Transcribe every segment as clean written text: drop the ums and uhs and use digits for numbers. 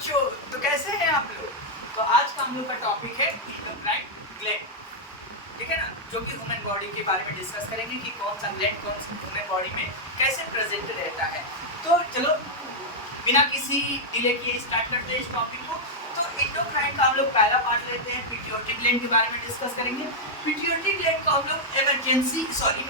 बच्चों, तो कैसे हैं आप लोग? तो आज का हम लोग का टॉपिक है इंडोक्राइन ग्लैंड, ठीक है ना, जो कि ह्यूमन बॉडी के बारे में डिस्कस करेंगे कि कौन सा ग्लैंड कौन सा ह्यूमन बॉडी में कैसे प्रेजेंट रहता है। तो चलो बिना किसी डिले किए स्टार्ट करते हैं इस टॉपिक को। तो इंडोक्राइन का हम लोग पहला पार्ट लेते हैं, पिट्यूटरी ग्लैंड के बारे में डिस्कस करेंगे। पिट्यूटरी ग्लैंड को हम लोग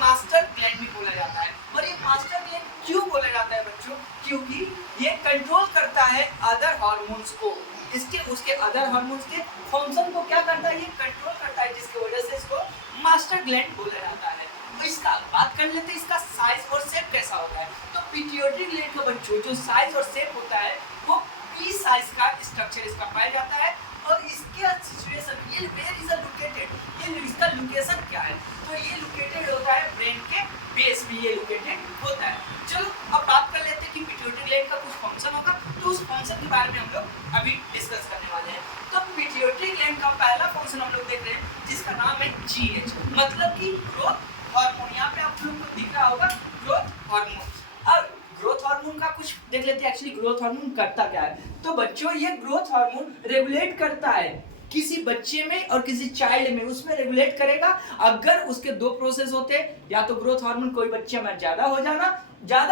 मास्टर ग्लैंड भी बोला जाता है। और ये मास्टर ग्लैंड क्यों बोला जाता है बच्चों? क्योंकि ये कंट्रोल करता है अदर हार्मोन्स को, इसके उसके अदर हार्मोन्स के फंक्शन को क्या करता है, ये कंट्रोल करता है, जिसकी वजह से इसको मास्टर ग्लैंड बोला जाता है। तो इसका बात कर लेते हैं, इसका साइज और शेप कैसा होता है। तो पिट्यूटरी ग्लैंड का बच्चों जो साइज और शेप होता है वो पी साइज का स्ट्रक्चर इसका पाया जाता है। और इसके सिचुएशन ये वेयर इज लोकेटेड, ये इसका लोकेशन क्या है? तो ये लोकेटेड होता है ब्रेन के बेस में, ये लोकेटेड होता है। चलो अब बात कर लेते हैं कि पिट्यूटरी ग्लैंड का कुछ फंक्शन होगा, तो उस फंक्शन के बारे में हम लोग अभी डिस्कस करने वाले हैं। तो पिट्यूटरी ग्लैंड का पहला फंक्शन हम लोग देख रहे हैं जिसका नाम है जीएच, मतलब कि ग्रोथ हार्मोन। यहाँ पे आप लोग को दिख रहा होगा ग्रोथ हार्मोन। अब ग्रोथ हार्मोन का कुछ देख लेते हैं, एक्चुअली ग्रोथ हार्मोन करता क्या है। तो बच्चों ये ग्रोथ हार्मोन रेगुलेट करता है किसी बच्चे में और किसी चाइल्ड में, उसमें रेगुलेट करेगा। अगर उसके दो प्रोसेस होते हैं, या तो ग्रोथ हार्मोन कोई बच्चे में ज्यादा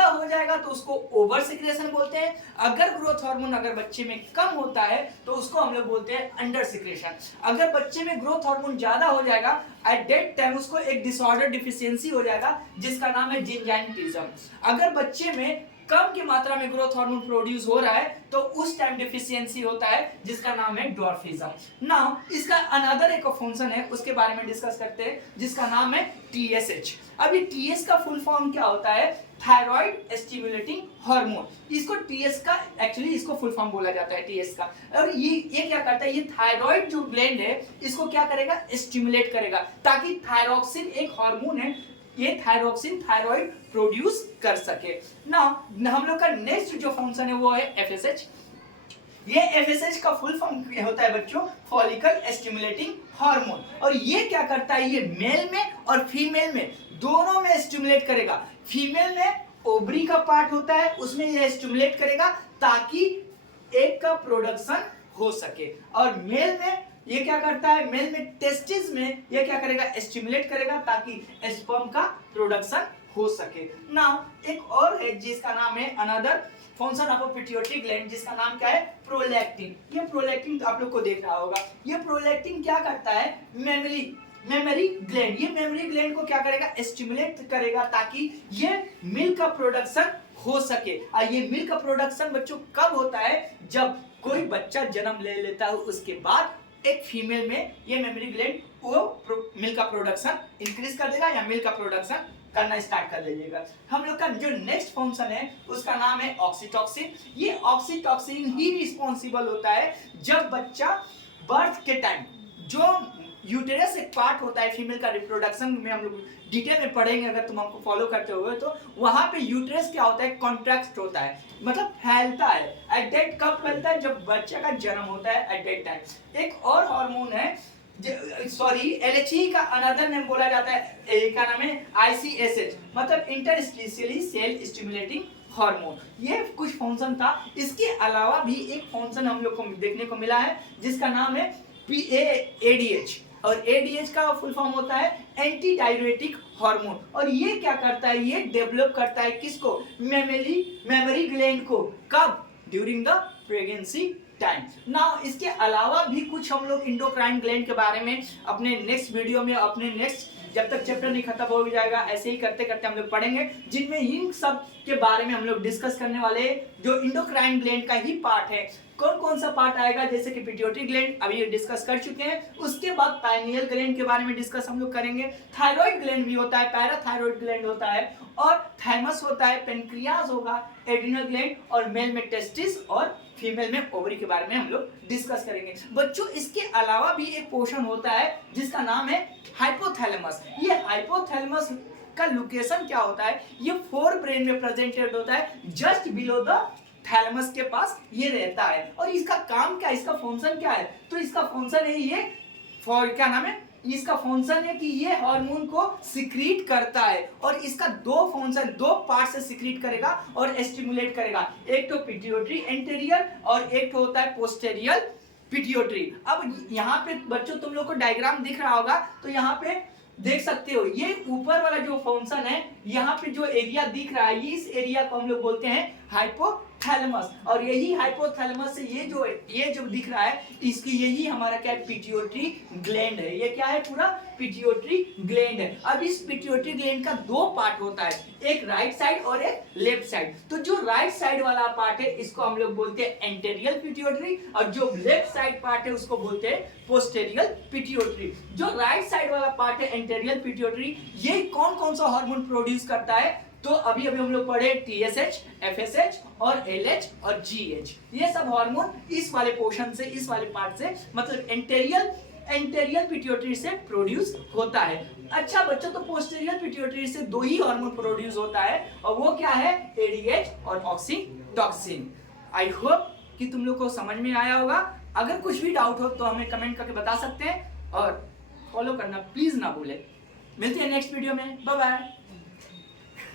हो जाएगा तो उसको ओवर सिक्रेशन बोलते हैं। अगर ग्रोथ हार्मोन अगर बच्चे में कम होता है तो उसको हम लोग बोलते हैं अंडर सिक्रेशन। अगर बच्चे में ग्रोथ हार्मोन ज्यादा हो जाएगा एट दैट टाइम उसको एक डिसऑर्डर डिफिशियंसी हो जाएगा जिसका नाम है जिंजाइटिज्म। अगर बच्चे में कम की मात्रा में ग्रोथ हार्मोन प्रोड्यूस हो रहा है तो उस टाइम डिफिशियंसी होता है जिसका नाम है ड्वार्फिज्म। नाउ इसका अनदर एक फंक्शन है, उसके बारे में डिस्कस करते हैं, जिसका नाम है टीएसएच। अब ये टीएस का फुल फॉर्म क्या होता है? Thyroid stimulating hormone. इसको टीएस का एक्चुअली इसको फुल फॉर्म बोला जाता है टीएस का। और ये क्या करता है, ये थायराइड जो ग्लैंड है इसको क्या करेगा? स्टिमुलेट करेगा, ताकि थायरॉक्सिन एक हार्मोन है, ये थायरॉक्सिन थायराइड प्रोड्यूस कर सके। ना हम लोग का नेक्स्ट जो फंक्शन है वो है एफएसएच। ये एफएसएच का फुल फॉर्म होता है बच्चों फॉलिकल स्टिमुलेटिंग हार्मोन। और ये क्या करता है, ये मेल में और फीमेल में दोनों में स्टिमुलेट करेगा। फीमेल में ओवरी का पार्ट होता है उसमें ये स्टिमुलेट करेगा ताकि एग का प्रोडक्शन हो सके। और मेल में ये क्या करता है, मेल में टेस्टिस में ये क्या करेगा? स्टिमुलेट करेगा ताकि स्पर्म का प्रोडक्शन हो सके। नाउ एक और है जिसका नाम है another function of pituitary gland, जिसका नाम क्या है? प्रोलैक्टिन। ये प्रोलैक्टिन आप लोग को देख रहा होगा। ये प्रोलैक्टिन क्या करता है? मेमोरी ग्लैंड, ये मेमोरी ग्लैंड को क्या करेगा? स्टिमुलेट करेगा ताकि ये मिल्क का प्रोडक्शन हो सके। और ये मिल्क का प्रोडक्शन बच्चों कब होता है? जब कोई बच्चा जन्म ले लेता है उसके बाद एक फीमेल में ये मेमोरी ग्लैंड वो मिल्क का प्रोडक्शन इंक्रीज कर देगा या मिल्क का प्रोडक्शन करना स्टार्ट कर दीजिएगा। हम लोग का जो नेक्स्ट फंक्शन है उसका नाम है ऑक्सीटॉक्सिन। ये ऑक्सीटॉक्सिन ही रिस्पॉन्सिबल होता है जब बच्चा बर्थ के टाइम, जो यूटेरस एक पार्ट होता है फीमेल का रिप्रोडक्शन में हम लोग डिटेल में पढ़ेंगे अगर तुम हमको फॉलो करते हो तो वहां पे यूटेरस क्या होता है? कॉन्ट्रैक्ट होता है, मतलब फैलता है। एट दैट कब फैलता है? जब बच्चे का जन्म होता है एट दैट टाइम। एक और हार्मोन है एलएचई का अनदर नेम बोला जाता है, क्या नाम है? आईसीएसएच, मतलब इंटरस्टिशियली सेल स्टिमुलेटिंग हार्मोन। ये कुछ फंक्शन था। इसके अलावा भी एक फंक्शन हम लोग को देखने को मिला है जिसका नाम है एडीएच। और एडीएच का फुल फॉर्म होता है एंटी डायरेटिक हार्मोन। और ये क्या करता है? ये डेवलप करता है किसको? मेमोरी ग्लैंड को। कब? During the pregnancy time. Now इसके अलावा भी कुछ हम लोग इंडोक्राइन ग्लैंड के बारे में अपने नेक्स्ट वीडियो में, अपने नेक्स्ट जब तक चैप्टर नहीं खत्म हो जाएगा ऐसे ही करते करते हम लोग पढ़ेंगे, जिनमें इन सब के बारे में हम लोग डिस्कस करने वाले हैं जो इंडोक्राइन ग्लैंड का ही पार्ट है। कौन कौन सा पार्ट आएगा? जैसे कि पिट्यूटरी ग्लैंड अभी डिस्कस कर चुके हैं, उसके बाद पाइनियल ग्लैंड के बारे में डिस्कस हम लोग करेंगे। थायराइड ग्लैंड भी होता है, पैराथायराइड ग्लैंड होता है, और थाइमस होता है, पेनक्रियाज होगा, एड्रिनल ग्लैंड, और मेल में टेस्टिस और फीमेल में ओवरी के बारे में हम लोग डिस्कस करेंगे। बच्चों इसके अलावा भी एक पोर्शन होता है जिसका नाम है हाइपोथैलेमस। ये हाइपोथैलेमस का लोकेशन क्या होता है? ये फोर ब्रेन में प्रेजेंटेड होता है, जस्ट बिलो द थैलेमस के पास ये रहता है। और इसका काम क्या है? इसका फंक्शन क्या है? तो इसका फंक्शन है ये फॉर क्या नाम है? इसका फंक्शन है कि ये हार्मोन को सिक्रीट करता है और इसका दो फंक्शन, दो पार्ट से सिक्रीट करेगा और स्टिमुलेट करेगा। एक तो पिट्यूटरी एंटेरियर और एक तो होता है पोस्टेरियर पिट्यूटरी। अब यहाँ पे बच्चों तुम लोग को डायग्राम दिख रहा होगा, तो यहाँ पे देख सकते हो ये ऊपर वाला जो फंक्शन है, यहाँ पे जो एरिया दिख रहा है, इस एरिया को हम लोग बोलते हैं हाइपोथैलेमस। और यही हाइपोथैलेमस से ये जो दिख रहा है, इसकी यही हमारा क्या है, पिट्यूटरी ग्लैंड है। ये क्या है, पूरा पिट्यूटरी ग्लैंड है। अब इस पिट्यूटरी ग्लैंड का दो पार्ट होता है, एक राइट साइड और एक लेफ्ट साइड। तो जो राइट साइड वाला पार्ट है इसको हम लोग बोलते हैं एंटेरियल पिट्यूटरी, और जो लेफ्ट साइड पार्ट है उसको बोलते हैं पोस्टेरियल पिट्यूटरी। जो राइट साइड वाला पार्ट है एंटेरियल पिट्यूटरी, ये कौन कौन सा हार्मोन प्रोड्यूस करता है, तो अभी हम लोग पढ़े TSH, FSH और LH और GH। ये सब हार्मोन इस वाले पोर्शन से, इस वाले पार्ट से, मतलब एंटेरियल पिट्यूटरी से प्रोड्यूस होता है। अच्छा बच्चों, तो पोस्टेरियल पिट्यूटरी से दो ही हार्मोन प्रोड्यूस होता है, और वो क्या है, ADH और ऑक्सीटॉसिन। आई होप कि तुम लोग को समझ में आया होगा। अगर कुछ भी डाउट हो तो हमें कमेंट करके बता सकते हैं, और फॉलो करना प्लीज ना भूले। मिलते हैं नेक्स्ट वीडियो में, बाय बाय।